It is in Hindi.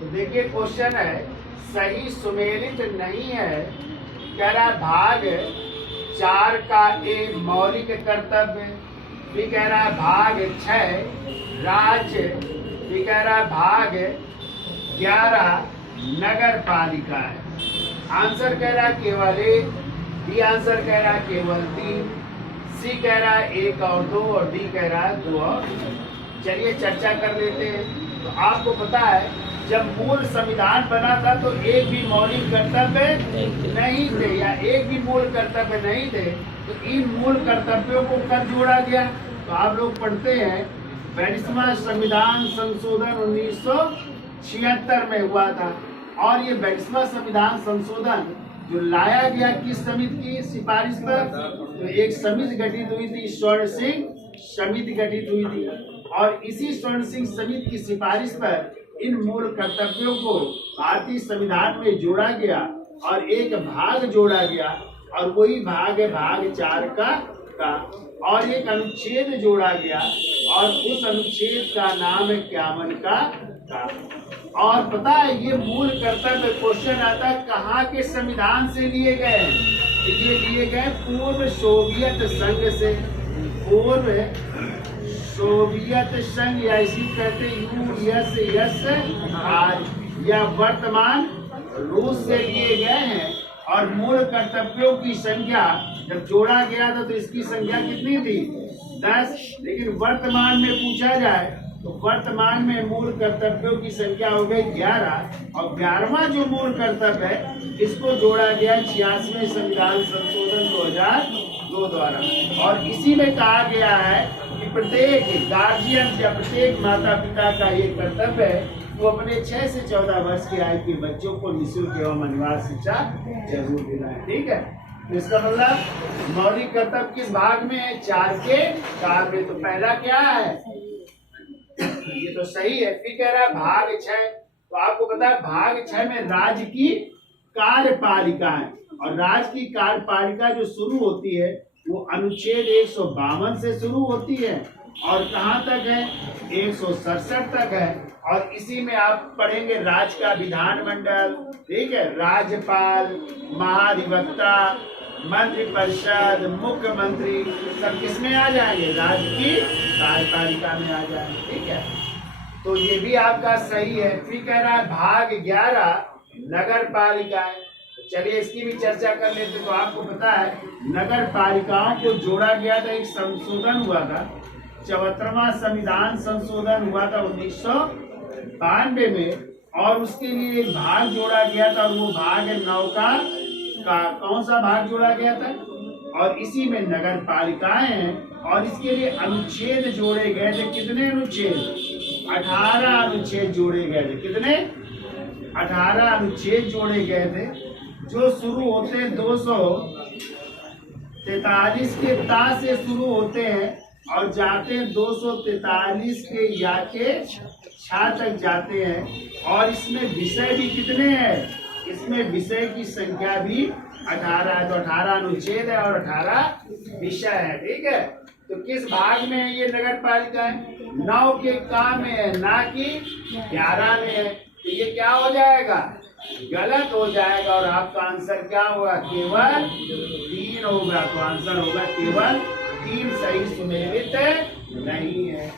तो देखिए क्वेश्चन है, सही सुमेलित नहीं है। कह रहा है भाग 4 का ए मौलिक कर्तव्य, भी कह रहा है भाग 6 राज्य, भी कह रहा है भाग 11 नगर पालिका है। आंसर कह रहा है केवल 1, बी आंसर कह रहा है केवल 3, सी कह रहा है 1 और 2 और डी कह रहा है 2 और 1। चलिए चर्चा कर लेते हैं। तो आपको पता है जब मूल संविधान बना था तो एक भी मौलिक कर्तव्य नहीं थे, या एक भी मूल कर्तव्य नहीं थे। तो इन मूल कर्तव्यों को कब जोड़ा गया? तो आप लोग पढ़ते हैं 42वां संविधान संशोधन 1976 में हुआ था। और ये 42वां संविधान संशोधन जो लाया गया किस समिति की सिफारिश पर? तो एक समिति गठित हुई थी, स्वर्ण सिंह समिति गठित हुई थी। और इसी स्वर्ण सिंह समिति की सिफारिश पर इन मूल कर्तव्यों को भारतीय संविधान में जोड़ा गया और एक भाग जोड़ा गया, और वही भाग है भाग 4 का और एक अनुच्छेद जोड़ा गया, और उस अनुच्छेद का नाम है 51 का। और पता है ये मूल कर्तव्य क्वेश्चन आता है कहाँ के संविधान से लिए गए? ये लिए गए पूर्व सोवियत संघ से। पूर्व सोवियत संघ या इसी कहते यूएसएसआर या वर्तमान रूस से लिए गए हैं। और मूल कर्तव्यों की संख्या जब जोड़ा गया था तो इसकी संख्या कितनी थी? 10। लेकिन वर्तमान में पूछा जाए तो वर्तमान में मूल कर्तव्यों की संख्या हो गई 11, और 11वां जो मूल कर्तव्य है इसको जोड़ा गया 86वें संविधान संशोधन 2002 द्वारा। और इसी में कहा गया है कि प्रत्येक गार्जियन या प्रत्येक माता पिता का ये कर्तव्य है वो अपने 6 से 14 वर्ष की आयु के बच्चों को निःशुल्क एवं अनिवार्य शिक्षा जरूर देना है। ठीक है, इसका मतलब मौलिक कर्तव्य किस भाग में है? 4 के भाग में। तो पहला क्या है? ये तो सही है। फिर कह रहा है भाग 6। तो आपको पता है भाग 6 में राज्य की कार्यपालिका है, और राज्य की कार्यपालिका जो शुरू होती है वो अनुच्छेद 152 से शुरू होती है और कहाँ तक है? 167 तक है। और इसी में आप पढ़ेंगे राज्य का विधानमंडल, ठीक है, राज्यपाल, महाधिवक्ता, मंत्रिपरिषद, मुख्यमंत्री, सब किसमें आ जाएंगे? राज्य की कार्यपालिका में आ जाएंगे। ठीक है, तो ये भी आपका सही है। फिर कह रहा है भाग 11 नगर पालिका है। चलिए इसकी भी चर्चा कर लेते। तो आपको पता है नगर पालिकाओं को जोड़ा गया था, एक संशोधन हुआ था, 74वां संविधान संशोधन हुआ था 1992 में, और उसके लिए एक भाग जोड़ा गया था, और वो भाग है 9 का कौन सा भाग जोड़ा गया था? और इसी में नगर पालिकाएं हैं, और इसके लिए अनुच्छेद जोड़े गए थे। कितने अनुच्छेद? 18 अनुच्छेद जोड़े गए थे। कितने? 18 अनुच्छेद जोड़े गए थे, जो शुरू होते हैं 243 के ता से शुरू होते हैं और जाते हैं 243 के या के छा तक जाते हैं। और इसमें विषय भी कितने हैं? इसमें विषय की संख्या भी 18 है। तो 18 अनुच्छेद है और 18 विषय है। ठीक है, तो किस भाग में है ये नगर पालिका है? 9 के का में है, ना कि 11 में है। तो ये क्या हो जाएगा? गलत हो जाएगा, और आपका आंसर क्या होगा? केवल 3 होगा। तो आंसर होगा केवल 3 सही सुमेलित नहीं है।